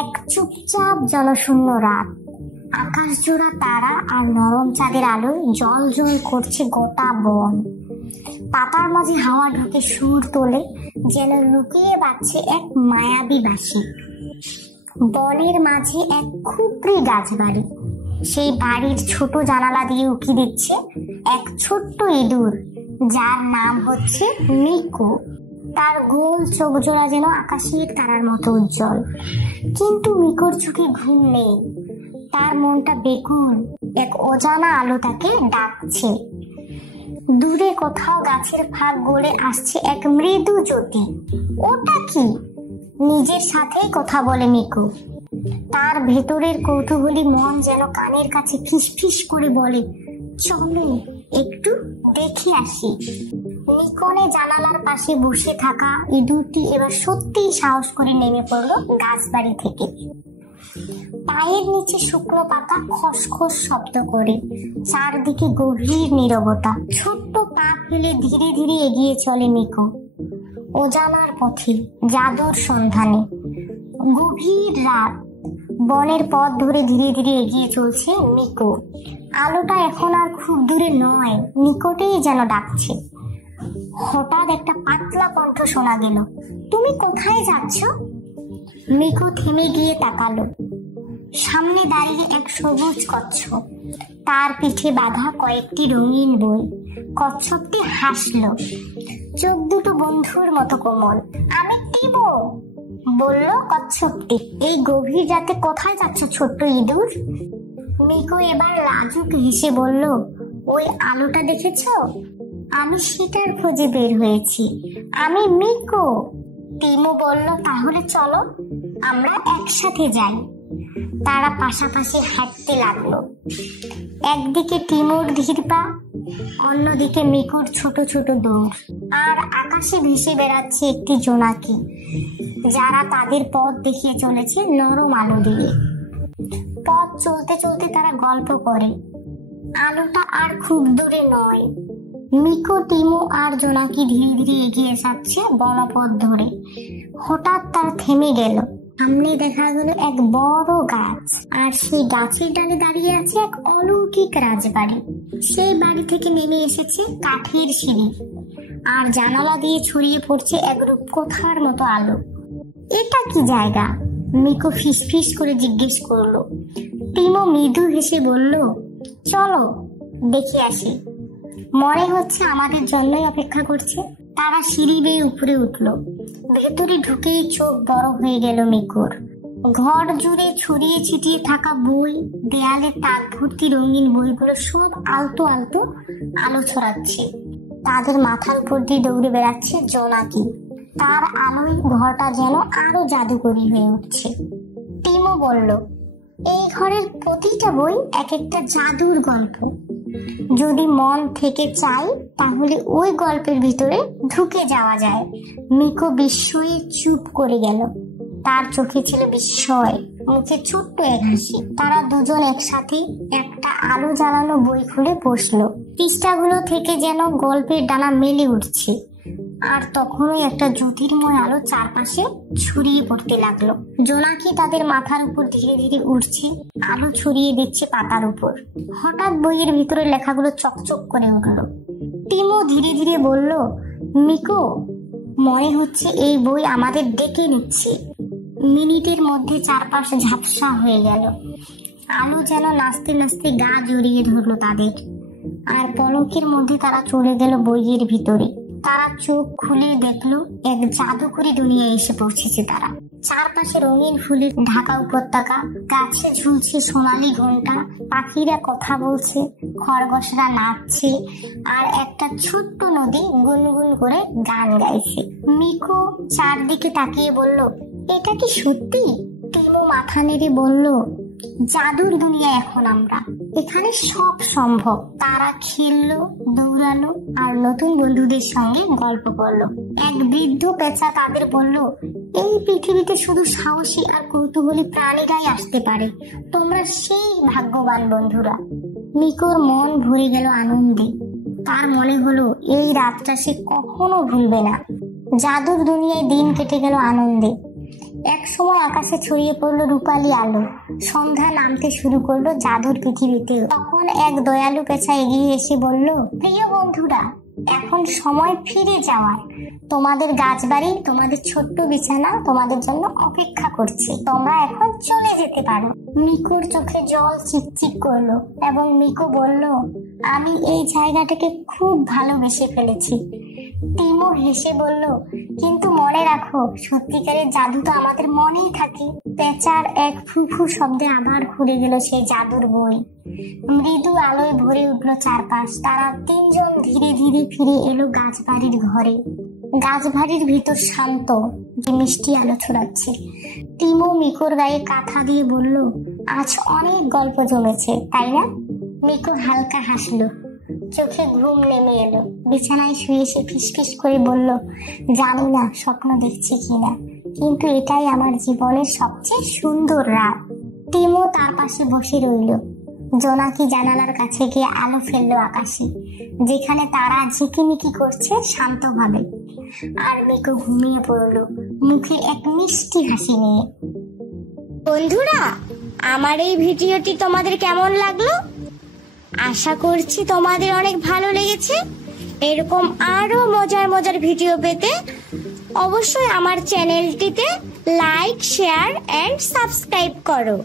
এক চুপচাপ জনশূন্য রাত, আকাশ জোড়া তারা আর নরম চাঁদের আলোয় জল জল করছে গোটা বন। পাতার মাঝে হাওয়া ঢুকে সুর তোলে, যেন লুকিয়ে বাজছে এক মায়াবী বাঁশি। বনের মাঝে এক খুপড়ি গাছ বাড়ি, সেই বাড়ির ছোট জানালা দিয়ে উকি দিচ্ছে এক ছোট্ট ইঁদুর, যার নাম হচ্ছে মিকু। তার গোল চোখ জোড়া যেন আকাশের তারার মতো উজ্জ্বল। কিন্তু মিকুর চোখে ঘুম নেই, তার মনটা বেকুল। এক অজানা আলো তাকে ডাকছে। দূরে কোথাও গাছের ফাঁক গলে আসছে এক মৃদু জ্যোতি। ওটা কি? নিজের সাথেই কথা বলে মিকু। তার ভেতরের কৌতূহলী মন যেন কানের কাছে ফিসফিস করে বলে, চলো একটু দেখে আসি। নিকনে জানালার পাশে বসে থাকা ইঁদুরটি এবার সত্যিই সাহস করে নেমে পড়লো গাছবাড়ি থেকে। পায়ের নিচে শুকনো পাতা খসখস শব্দ করে, চারদিকে গভীর নীরবতা। ছোট্ট পা ফেলে ধীরে ধীরে এগিয়ে চলে মিকু, অজানার পথে, জাদুর সন্ধানে। গভীর রাত, বনের পথ ধরে ধীরে ধীরে এগিয়ে চলছে মিকু। আলোটা এখন আর খুব দূরে নয়, নিকটেই যেন ডাকছে। হঠাৎ একটা পাতলা কণ্ঠ শোনা গেল, তুমি কোথায় যাচ্ছ? মিকু থেমে গিয়ে তাকালো। সামনে দাঁড়িয়ে এক সবুজ কচ্ছপ, তার পিঠে বাঁধা কয়েকটি রঙিন বই। কচ্ছপটি হাসলো, চোখ দুটো বন্ধুর মতো কোমল। আমি টিমো, বলল কচ্ছপটি। এই গভীর রাতে কোথায় যাচ্ছ ছোট্ট ইঁদুর? মিকু এবার লাজুক হেসে বলল, ওই আলোটা দেখেছ? আমি সেটার খোঁজে বের হয়েছি। আমি মিকু। টিমু বলল, তাহলে চলো আমরা একসাথে যাই। তারা পাশাপাশি হাঁটতে লাগলো। একদিকে টিমুর ধীর পা, অন্যদিকে মিকুর ছোট ছোট দৌড়। আর আকাশে ভেসে বেড়াচ্ছে একটি জোনাকি, যারা তাদের পথ দেখিয়ে চলেছে নরম আলো দিয়ে। পথ চলতে চলতে তারা গল্প করে। আলোটা আর খুব দূরে নয়। মিকু, টিমু আর জোনাকি ধীরে ধীরে এগিয়ে যাচ্ছে বনপথ ধরে। হঠাৎ তারা থেমে গেল। সামনে দেখা গেল এক বড় গাছ, আর সেই গাছের ডালে দাঁড়িয়ে আছে এক অলৌকিক রাজবাড়ি। সেই বাড়ি থেকে নেমে এসেছে কাঠের সিঁড়ি, আর জানালা দিয়ে ছড়িয়ে পড়ছে এক রূপকথার মতো আলো। এটা কি জায়গা? মিকু ফিসফিস করে জিজ্ঞেস করলো। টিমু মৃদু হেসে বলল, চলো দেখে আসি, মনে হচ্ছে আমাদের জন্যই অপেক্ষা করছে। তারা সিঁড়ি বেয়ে উপরে উঠলো। ভেতরে ঢুকেই চোখ বড় হয়ে গেল মিকুর। ঘর জুড়ে ছড়িয়ে ছিটিয়ে থাকা বই, দেয়ালে তাক ভর্তি রঙিন বইগুলো সব আলতো আলতো আলো ছড়াচ্ছে। তাদের মাথার উপর দিয়ে দৌড়ে বেড়াচ্ছে জোনাকি। তার আলোয় ঘরটা যেন আরো জাদুকরী হয়ে উঠছে। টিমু বলল, এই ঘরের প্রতিটা বই এক একটা জাদুর গল্প। যদি মন থেকে চাই তাহলে ওই গল্পের ভিতরে ঢুকে যাওয়া যায়। মিকু বিস্ময়ে চুপ করে গেল। তার চোখে ছিল বিস্ময়, মুখে ছোট্ট এক হাসি। তারা দুজন একসাথে একটা আলো জ্বালানো বই খুলে বসলো। পৃষ্ঠাগুলো থেকে যেন গল্পের ডানা মেলে উঠছে। আর তখনই একটা জ্যোতির্ময় আলো চারপাশে ছড়িয়ে পড়তে লাগলো। জোনাকি তাদের মাথার উপর ধীরে ধীরে উঠছে, আলো ছড়িয়ে দিচ্ছে পাতার উপর। হঠাৎ বইয়ের ভিতরে লেখাগুলো চকচক করে উঠলো। টিমু ধীরে ধীরে বলল, মিকু, মনে হচ্ছে এই বই আমাদের ডেকে নিচ্ছে। মিনিটের মধ্যে চারপাশ ঝাপসা হয়ে গেল। আলো যেন নাচতে নাচতে গা জড়িয়ে ধরলো তাদের। আর পলকের মধ্যে তারা চলে গেল বইয়ের ভিতরে। তারা চোখ খুলে দেখলো এক জাদুকরী দুনিয়ায় এসে পৌঁছেছে তারা। চারপাশে রঙিন ফুলের ঢাকা উপত্যকা, গাছে ঝুলছে সোনালি ঘন্টা, পাখিরা কথা বলছে, খরগোশরা নাচছে, আর একটা ছোট্ট নদী গুনগুন করে গান গাইছে। মিকু চারদিকে তাকিয়ে বলল, এটা কি সত্যি? টিমু মাথা নেড়ে বলল, জাদুর দুনিয়া এখন আমরা, এখানে সব সম্ভব। তারা খেললো, দৌড়ালো, আর নতুন বন্ধুদের সঙ্গে গল্প করলো। এক বৃদ্ধ পেঁচা তাদের বলল, এই পৃথিবীতে শুধু সাহসী আর কৌতূহলী প্রাণীরাই আসতে পারে। তোমরা সেই ভাগ্যবান বন্ধুরা। মিকুর মন ভরে গেল আনন্দে। তার মনে হলো এই রাতটা সে কখনো ভুলবে না। জাদুর দুনিয়ায় দিন কেটে গেল আনন্দে। এক সময় আকাশে ছড়িয়ে পড়লো রূপালী আলো। সন্ধ্যা নামতে শুরু করলো জাদুর পৃথিবীতে। তখন এক দয়ালু পেঁচা এগিয়ে এসে বলল, প্রিয় বন্ধুরা, এখন সময় ফিরে যাওয়ার। তোমাদের গাছবাড়ি, তোমাদের ছোট্ট বিছানা তোমাদের জন্য অপেক্ষা করছে। তোমরা এখন চলে যেতে পারো। মিকুর চোখে জল চিকচিক করলো এবং মিকু বলল, আমি এই জায়গাটাকে খুব ভালোবেসে ফেলেছি। টিমু হেসে বলল, কিন্তু মনে রাখো, সত্যিকারের জাদু তো আমাদের মনেই থাকে। পেঁচার এক ফুফু শব্দে আবার ঘুরে গেল সেই জাদুর বই। মৃদু আলোয় ভরে উঠলো চারপাশ। তারা তিনজন ধীরে ধীরে ফিরে এলো গাছবাড়ির ঘরে। গাছবাড়ির ভিতর শান্ত, যে মিষ্টি আলো ছড়াচ্ছে। টিমু মিকুর গায়ে কাঁথা দিয়ে বলল, আজ অনেক গল্প জমেছে, তাই না? মিকু হালকা হাসলো, চোখে ঘুম নেমে এলো। বিছানায় শুয়ে সে ফিসফিস করে বলল, জানি না স্বপ্ন দেখছি কিনা, কিন্তু এটাই আমার জীবনের সবচেয়ে সুন্দর রাত। টিমু তার পাশে বসে রইল। জোনাকি জানালার কাছে গিয়ে আলো ফেললো আকাশে, যেখানে তারা ঝিকিমিকি করছে শান্তভাবে। আর মিকু ঘুমিয়ে পড়লো, মুখে এক মিষ্টি হাসি নিয়ে। বন্ধুরা, আমার এই ভিডিওটি তোমাদের কেমন লাগলো? আশা করছি তোমাদের অনেক ভালো লেগেছে। এরকম আরো মজার মজার ভিডিও পেতে অবশ্যই আমার চ্যানেলটিতে লাইক, শেয়ার এন্ড সাবস্ক্রাইব করো।